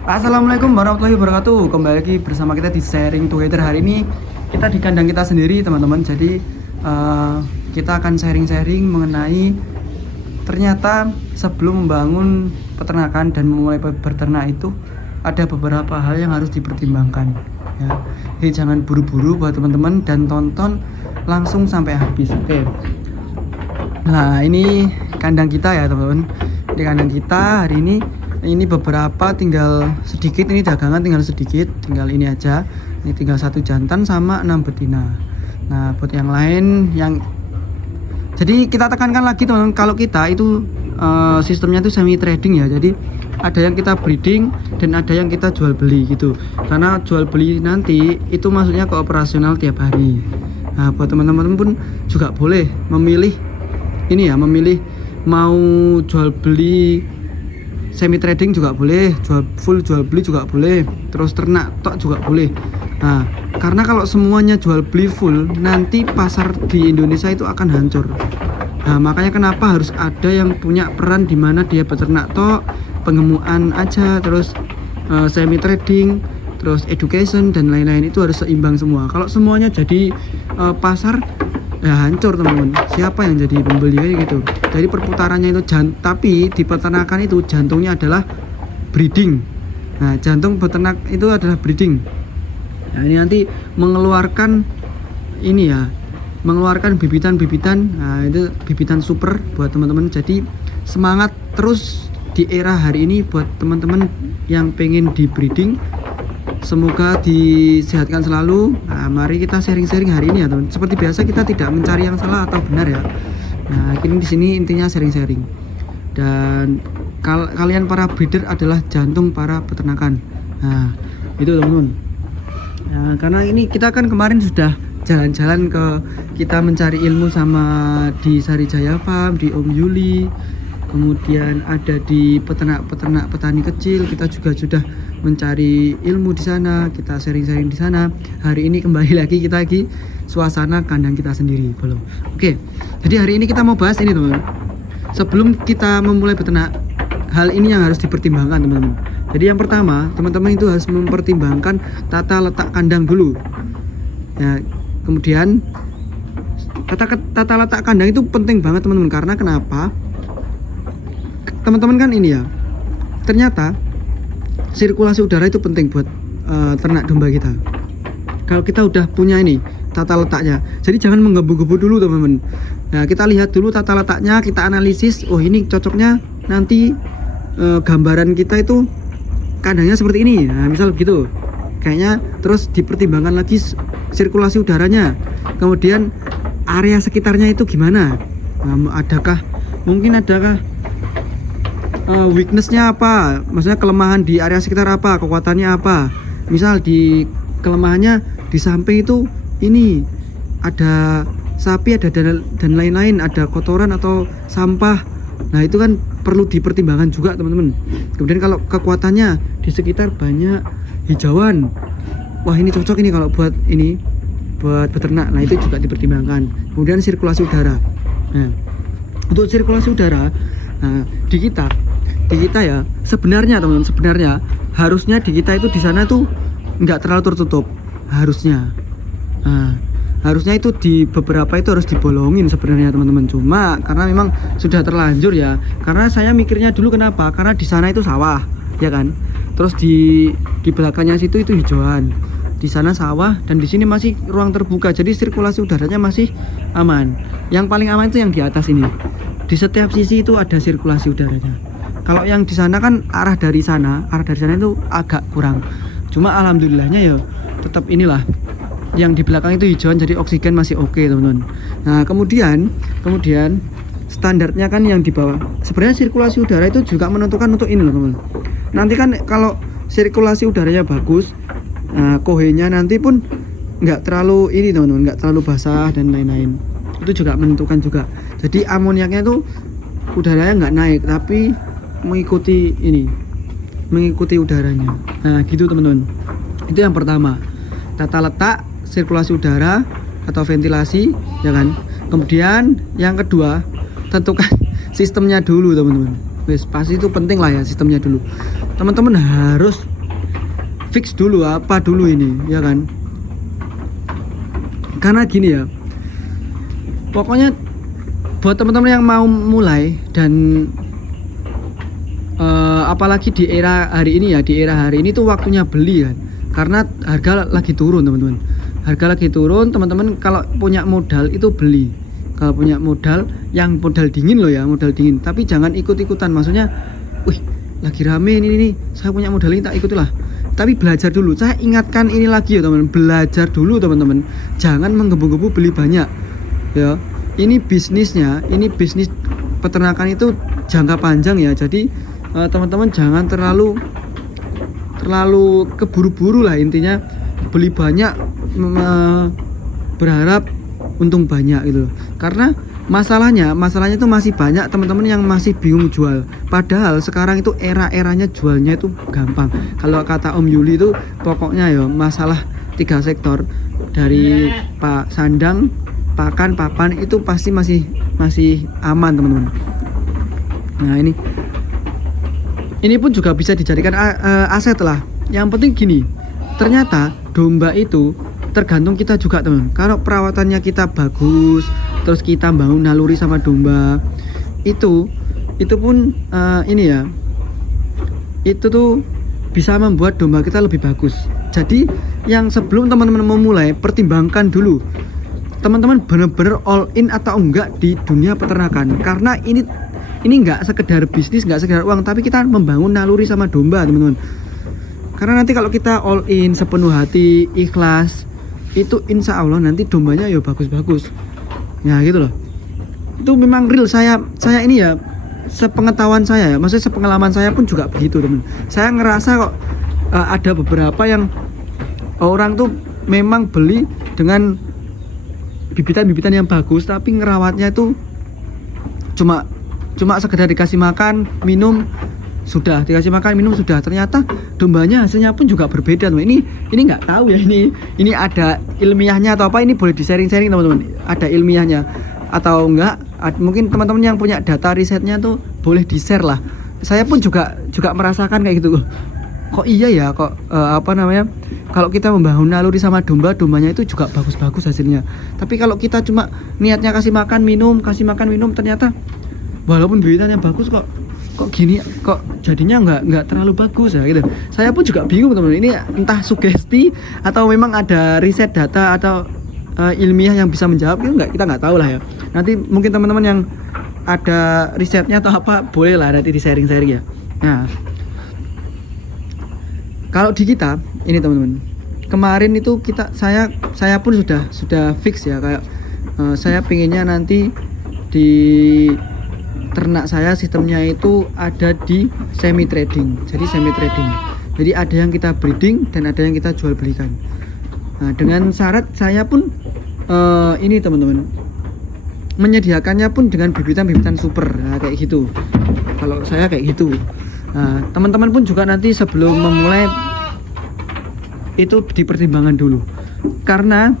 Assalamualaikum warahmatullahi wabarakatuh. Kembali lagi bersama kita di Sharing Together. Hari ini kita di kandang kita sendiri, teman-teman. Jadi kita akan sharing-sharing mengenai ternyata sebelum membangun peternakan dan memulai berternak itu ada beberapa hal yang harus dipertimbangkan. Ya. Jadi jangan buru-buru buat teman-teman dan tonton langsung sampai habis. Oke. Nah, ini kandang kita ya, teman-teman. Di kandang kita hari ini beberapa tinggal sedikit, ini dagangan tinggal sedikit, tinggal ini aja. Ini tinggal 1 jantan sama 6 betina. Nah, buat yang lain jadi kita tekankan lagi teman-teman, kalau kita itu sistemnya itu semi trading ya. Jadi ada yang kita breeding dan ada yang kita jual beli gitu. Karena jual beli nanti itu maksudnya ke operasional tiap hari. Nah, buat teman-teman pun juga boleh memilih ini ya, memilih mau jual beli semi trading juga boleh, full jual beli juga boleh, terus ternak tok juga boleh. Nah, karena kalau semuanya jual beli full, nanti pasar di Indonesia itu akan hancur. Nah, makanya kenapa harus ada yang punya peran di mana dia peternak tok, pengemuan aja, terus semi trading, terus education dan lain-lain, itu harus seimbang semua. Kalau semuanya jadi pasar, ya hancur teman-teman. Siapa yang jadi pembeli kayak gitu. Jadi perputarannya itu tapi di peternakan itu jantungnya adalah breeding. Nah, jantung peternak itu adalah breeding. Nah, ini nanti mengeluarkan ini ya, mengeluarkan bibitan-bibitan. Nah, itu bibitan super buat teman-teman. Jadi semangat terus di era hari ini buat teman-teman yang pengen di breeding. Semoga disehatkan selalu. Nah, mari kita sharing-sharing hari ini ya teman. Seperti biasa kita tidak mencari yang salah atau benar ya. Nah, ini di sini intinya sharing-sharing. Dan kalian para breeder adalah jantung para peternakan. Nah, itu teman-teman. Nah, karena ini kita kan kemarin sudah jalan-jalan kita mencari ilmu sama di Sarijaya Farm, di Om Yuli. Kemudian ada di peternak-peternak petani kecil, kita juga sudah mencari ilmu di sana, kita sharing-sharing di sana. Hari ini kembali lagi kita lagi suasana kandang kita sendiri, belum. Oke. Jadi hari ini kita mau bahas ini, teman-teman. Sebelum kita memulai beternak, hal ini yang harus dipertimbangkan, teman-teman. Jadi yang pertama, teman-teman itu harus mempertimbangkan tata letak kandang dulu. Ya, kemudian tata letak kandang itu penting banget, teman-teman. Karena kenapa? Teman-teman kan ini ya, ternyata sirkulasi udara itu penting buat ternak domba kita. Kalau kita udah punya ini tata letaknya, jadi jangan menggebu-gebu dulu teman-teman. Nah, kita lihat dulu tata letaknya, kita analisis. Oh, ini cocoknya nanti gambaran kita itu kandangnya seperti ini. Nah, misal begitu, kayaknya terus dipertimbangkan lagi sirkulasi udaranya, kemudian area sekitarnya itu gimana. Nah, mungkin adakah weaknessnya apa, maksudnya kelemahan di area sekitar apa, kekuatannya apa. Misal di kelemahannya di samping itu ini ada sapi, ada dan lain-lain, ada kotoran atau sampah. Nah, itu kan perlu dipertimbangkan juga teman-teman. Kemudian kalau kekuatannya di sekitar banyak hijauan, wah ini cocok ini kalau buat beternak. Nah, itu juga dipertimbangkan. Kemudian sirkulasi udara. Nah, untuk sirkulasi udara, nah, di kita ya, sebenarnya teman-teman, sebenarnya harusnya di kita itu di sana tuh nggak terlalu tertutup, harusnya. Nah, harusnya itu di beberapa itu harus dibolongin sebenarnya teman-teman. Cuma karena memang sudah terlanjur ya, karena saya mikirnya dulu kenapa, karena di sana itu sawah ya kan, terus di belakangnya situ itu hijauan, di sana sawah dan di sini masih ruang terbuka, jadi sirkulasi udaranya masih aman. Yang paling aman itu yang di atas ini, di setiap sisi itu ada sirkulasi udaranya. Kalau yang di sana kan arah dari sana itu agak kurang. Cuma alhamdulillahnya ya tetap inilah, yang di belakang itu hijauan, jadi oksigen masih oke teman-teman. Nah, kemudian standarnya kan yang di bawah. Sebenarnya sirkulasi udara itu juga menentukan untuk ini loh teman-teman. Nanti kan kalau sirkulasi udaranya bagus, nah, kohenya nanti pun nggak terlalu ini teman-teman, nggak terlalu basah dan lain-lain. Itu juga menentukan juga. Jadi amoniaknya itu udaranya nggak naik, tapi mengikuti udaranya. Nah, gitu teman-teman. Itu yang pertama, tata letak sirkulasi udara atau ventilasi ya kan. Kemudian yang kedua, tentukan sistemnya dulu teman-teman. Wes pasti itu penting lah ya, sistemnya dulu. teman-teman harus fix dulu apa dulu ini, ya kan? Karena gini ya, pokoknya buat teman-teman yang mau mulai dan apalagi di era hari ini ya, di era hari ini tuh waktunya beli kan, karena harga lagi turun teman-teman. Harga lagi turun, teman-teman kalau punya modal itu beli. Kalau punya modal, yang modal dingin loh ya, modal dingin. Tapi jangan ikut-ikutan, maksudnya, wih lagi rame ini, saya punya modal ini tak ikutilah. Tapi belajar dulu. Saya ingatkan ini lagi ya teman-teman, belajar dulu teman-teman. Jangan menggebu-gebu beli banyak. Ya, ini bisnisnya, ini bisnis peternakan itu jangka panjang ya. Jadi teman-teman jangan terlalu keburu-buru lah, intinya beli banyak berharap untung banyak gitu. Karena masalahnya itu masih banyak teman-teman yang masih bingung jual. Padahal sekarang itu era-eranya jualnya itu gampang. Kalau kata Om Yuli itu pokoknya ya masalah 3 sektor, dari Pak Sandang, pakan, papan itu pasti masih aman teman-teman. Nah ini pun juga bisa dijadikan aset lah. Yang penting gini, ternyata domba itu tergantung kita juga teman. Kalau perawatannya kita bagus, terus kita bangun naluri sama domba, itu pun ini ya, itu tuh bisa membuat domba kita lebih bagus. Jadi yang sebelum teman-teman memulai, pertimbangkan dulu teman-teman bener-bener all in atau enggak di dunia peternakan. Karena ini enggak sekedar bisnis, enggak sekedar uang, tapi kita membangun naluri sama domba teman-teman. Karena nanti kalau kita all in sepenuh hati, ikhlas, itu insya Allah nanti dombanya ya bagus-bagus. Ya gitu loh. Itu memang real, saya ini ya, sepengetahuan saya ya, maksudnya sepengalaman saya pun juga begitu teman. Saya ngerasa kok ada beberapa yang orang tuh memang beli dengan bibitan-bibitan yang bagus, tapi ngerawatnya itu cuma sekedar dikasih makan, minum, sudah dikasih makan, minum, sudah. Ternyata dombanya hasilnya pun juga berbeda teman. Ini nggak tahu ya, ini ada ilmiahnya atau apa, ini boleh di sharing-sharing teman-teman, ada ilmiahnya atau enggak. Mungkin teman-teman yang punya data risetnya tuh boleh di share lah. Saya pun juga merasakan kayak gitu. Kok iya ya, kok kalau kita membangun naluri sama dombanya itu juga bagus-bagus hasilnya. Tapi kalau kita cuma niatnya kasih makan minum, ternyata walaupun bibitannya bagus kok gini, kok jadinya nggak terlalu bagus ya gitu. Saya pun juga bingung teman-teman, ini entah sugesti atau memang ada riset data atau ilmiah yang bisa menjawab itu, kita nggak tahu lah ya. Nanti mungkin teman-teman yang ada risetnya atau apa boleh lah nanti di sharing-sharing ya. Nah, kalau di kita ini teman-teman, kemarin itu saya pun sudah fix ya, kayak saya pinginnya nanti di ternak saya sistemnya itu ada di semi trading. Jadi ada yang kita breeding dan ada yang kita jual belikan. Nah, dengan syarat saya pun ini teman-teman, menyediakannya pun dengan bibitan super. Nah, kayak gitu. Kalau saya kayak gitu. Nah, teman-teman pun juga nanti sebelum memulai itu dipertimbangkan dulu. Karena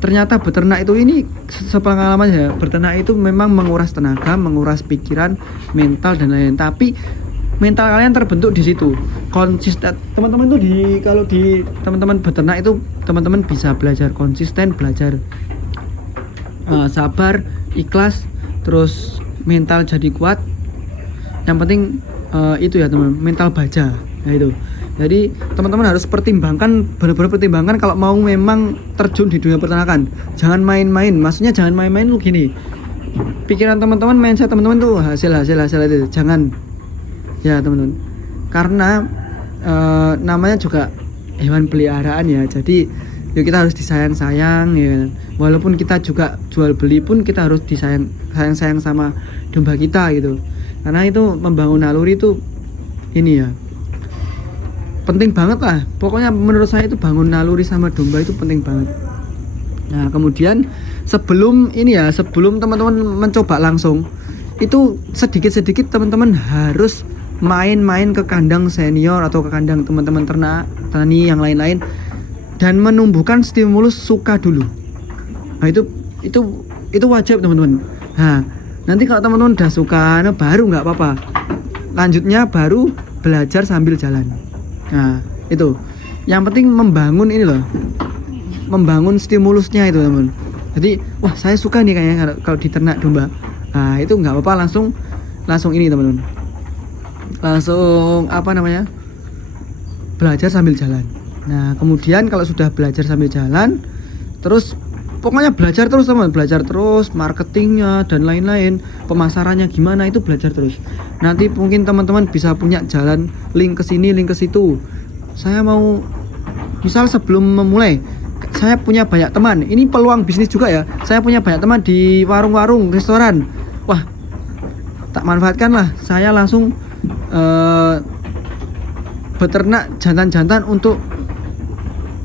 ternyata beternak itu ini sepengalaman ya, beternak itu memang menguras tenaga, menguras pikiran, mental dan lain-lain. Tapi mental kalian terbentuk di situ. Konsisten teman-teman tuh kalau di teman-teman beternak itu teman-teman bisa belajar konsisten, belajar sabar, ikhlas, terus mental jadi kuat. Yang penting itu ya teman, mental baja. Nah itu. Jadi teman-teman harus pertimbangkan, benar-benar pertimbangkan kalau mau memang terjun di dunia peternakan. Jangan main-main, maksudnya jangan main-main lu gini. Pikiran teman-teman, mindset teman-teman tuh hasil itu. Jangan ya teman-teman. Karena namanya juga hewan peliharaan ya. Jadi yuk kita harus disayang-sayang ya. Walaupun kita juga jual beli pun kita harus disayang-sayang sama domba kita gitu. Karena itu membangun naluri itu ini ya, penting banget lah. Pokoknya menurut saya itu bangun naluri sama domba itu penting banget. Nah kemudian sebelum teman-teman mencoba langsung, itu sedikit-sedikit teman-teman harus main-main ke kandang senior atau ke kandang teman-teman tani yang lain-lain, dan menumbuhkan stimulus suka dulu. Nah itu wajib teman-teman. Nah nanti kalau teman-teman udah suka, baru nggak apa-apa. Lanjutnya baru belajar sambil jalan. Nah itu yang penting membangun ini loh, membangun stimulusnya itu teman. Jadi wah saya suka nih kayaknya kalau diternak domba. Nah itu nggak apa-apa, langsung ini teman-teman, langsung apa namanya, belajar sambil jalan. Nah kemudian kalau sudah belajar sambil jalan, terus pokoknya belajar terus teman, belajar terus marketingnya dan lain-lain, pemasarannya gimana itu belajar terus. Nanti mungkin teman-teman bisa punya jalan link ke sini, link ke situ. Saya mau misal sebelum memulai, saya punya banyak teman, ini peluang bisnis juga ya. Saya punya banyak teman di warung-warung, restoran. Wah, tak manfaatkan lah. Saya langsung beternak jantan-jantan untuk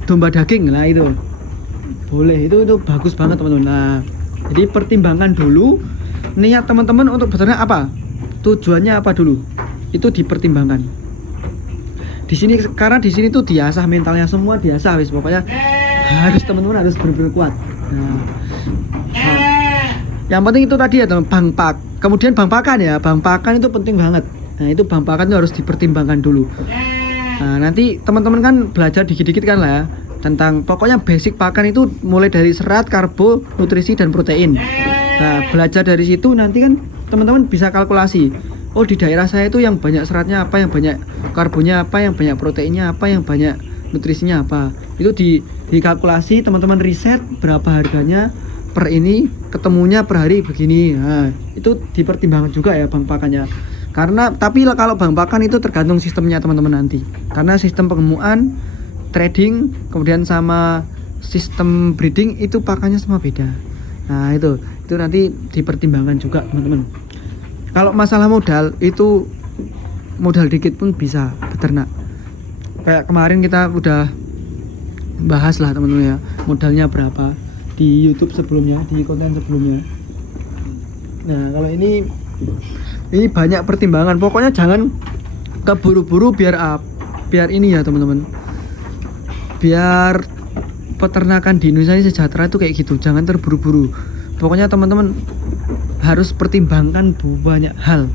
domba daging. Nah itu boleh, itu bagus banget teman-teman. Nah jadi pertimbangkan dulu niat teman-teman untuk beternak apa, tujuannya apa dulu, itu dipertimbangkan di sini. Karena di sini tuh diasah mentalnya semua, diasah wis pokoknya harus teman-teman harus benar-benar kuat. Nah, yang penting itu tadi ya teman, bang pak, kemudian bang pakan ya, bang pakan itu penting banget. Nah itu bang pakan itu harus dipertimbangkan dulu. Nah nanti teman-teman kan belajar dikit-dikit kan lah ya, tentang pokoknya basic pakan itu mulai dari serat, karbo, nutrisi dan protein. Nah belajar dari situ nanti kan teman-teman bisa kalkulasi, oh di daerah saya itu yang banyak seratnya apa, yang banyak karbonya apa, yang banyak proteinnya apa, yang banyak nutrisinya apa. Itu dikalkulasi, teman-teman riset berapa harganya per ini, ketemunya per hari begini. Nah itu dipertimbangkan juga ya bang pakannya. Karena tapi kalau bang pakan itu tergantung sistemnya teman-teman nanti, karena sistem pengemuan, trading, kemudian sama sistem breeding itu pakannya semua beda. Nah itu nanti dipertimbangkan juga teman-teman. Kalau masalah modal, itu modal dikit pun bisa beternak. Kayak kemarin kita udah bahas lah teman-teman ya, modalnya berapa di YouTube sebelumnya, di konten sebelumnya. Nah kalau ini banyak pertimbangan. Pokoknya jangan keburu-buru biar ini ya teman-teman, biar peternakan di Indonesia ini sejahtera itu kayak gitu. Jangan terburu-buru. Pokoknya teman-teman harus pertimbangkan banyak hal.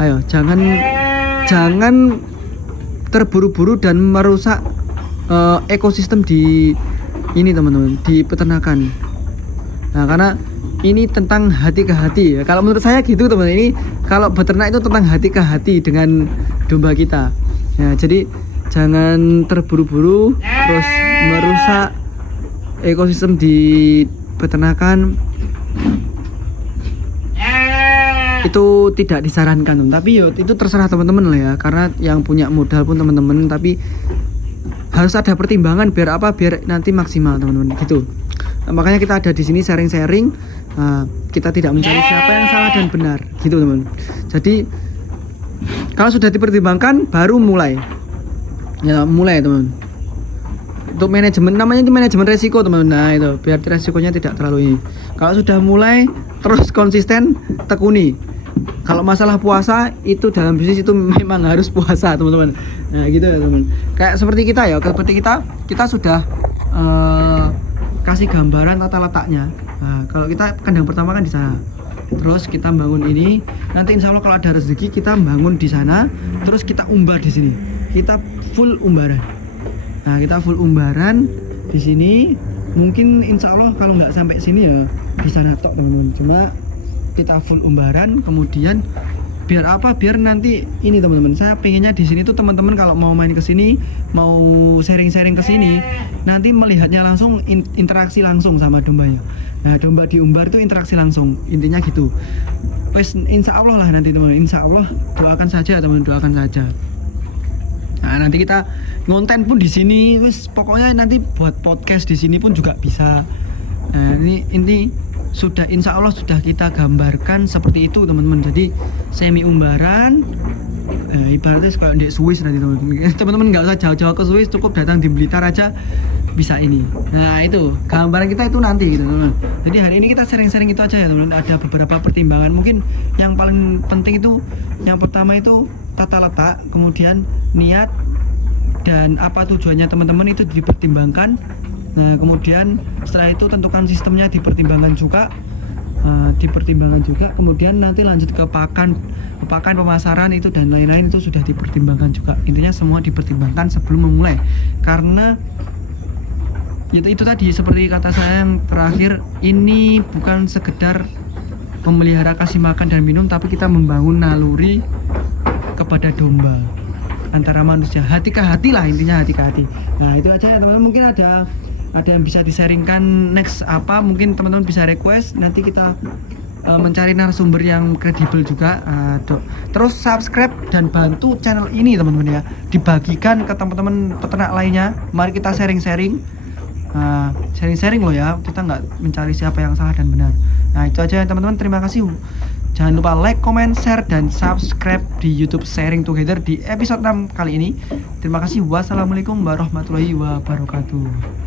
Ayo jangan terburu-buru dan merusak ekosistem di ini teman-teman, di peternakan. Nah karena ini tentang hati ke hati ya. Kalau menurut saya gitu teman-teman, ini kalau beternak itu tentang hati ke hati dengan domba kita ya. Jadi jangan terburu-buru terus merusak ekosistem di peternakan. Itu tidak disarankan, tapi yo itu terserah teman-teman lah ya. Karena yang punya modal pun teman-teman, tapi harus ada pertimbangan biar apa, biar nanti maksimal teman-teman gitu. Nah, makanya kita ada di sini sharing-sharing. Kita tidak mencari siapa yang salah dan benar gitu teman. Jadi kalau sudah dipertimbangkan baru mulai ya, mulai teman. Untuk manajemen, namanya itu manajemen resiko teman. Nah itu biar resikonya tidak terlalu ini. Kalau sudah mulai terus konsisten, tekuni. Kalau masalah puasa itu dalam bisnis itu memang harus puasa teman-teman. Nah gitu ya teman. Kayak seperti kita ya, seperti kita sudah kasih gambaran tata letaknya. Nah, kalau kita kandang pertama kan di sana, terus kita bangun ini, nanti insya Allah kalau ada rezeki kita bangun di sana, terus kita umbar di sini, kita full umbaran. Nah kita full umbaran di sini, mungkin insya Allah kalau nggak sampai sini ya di sana tok teman-teman. Cuma kita full umbaran, kemudian biar apa, biar nanti ini teman-teman, saya pengennya di sini tuh teman-teman kalau mau main ke sini, mau sharing-sharing ke sini, nanti melihatnya langsung, interaksi langsung sama dombanya. Nah domba diumbar itu interaksi langsung, intinya gitu. Wes insya Allah lah nanti teman, insya Allah doakan saja teman, doakan saja. Nah nanti kita ngonten pun di sini, wes pokoknya nanti buat podcast di sini pun juga bisa. Nah ini sudah insya Allah sudah kita gambarkan seperti itu teman-teman. Jadi semi umbaran, ibaratnya kayak di Swiss nanti teman-teman. Teman-teman nggak usah jauh-jauh ke Swiss, cukup datang di Blitar aja bisa ini. Nah itu gambaran kita itu nanti gitu teman-teman. Jadi hari ini kita sharing-sharing itu aja ya teman-teman. Ada beberapa pertimbangan, mungkin yang paling penting itu yang pertama itu tata letak, kemudian niat dan apa tujuannya teman-teman itu dipertimbangkan. Nah kemudian setelah itu tentukan sistemnya dipertimbangkan juga. dipertimbangkan juga. Kemudian nanti lanjut ke pakan pemasaran itu dan lain-lain, itu sudah dipertimbangkan juga. Intinya semua dipertimbangkan sebelum memulai, karena itu tadi seperti kata saya yang terakhir, ini bukan sekedar memelihara kasih makan dan minum, tapi kita membangun naluri kepada domba antara manusia, hati ke hati lah, intinya hati ke hati. Nah itu aja ya teman-teman, mungkin ada yang bisa di-sharingkan next apa, mungkin teman-teman bisa request, nanti kita mencari narasumber yang kredibel juga. Terus subscribe dan bantu channel ini teman-teman ya, dibagikan ke teman-teman peternak lainnya. Mari kita sharing-sharing, sharing-sharing loh ya, kita nggak mencari siapa yang salah dan benar. Nah itu aja teman-teman, terima kasih. Jangan lupa like, comment, share, dan subscribe di YouTube Sharing Together di episode 6 kali ini. Terima kasih. Wassalamualaikum warahmatullahi wabarakatuh.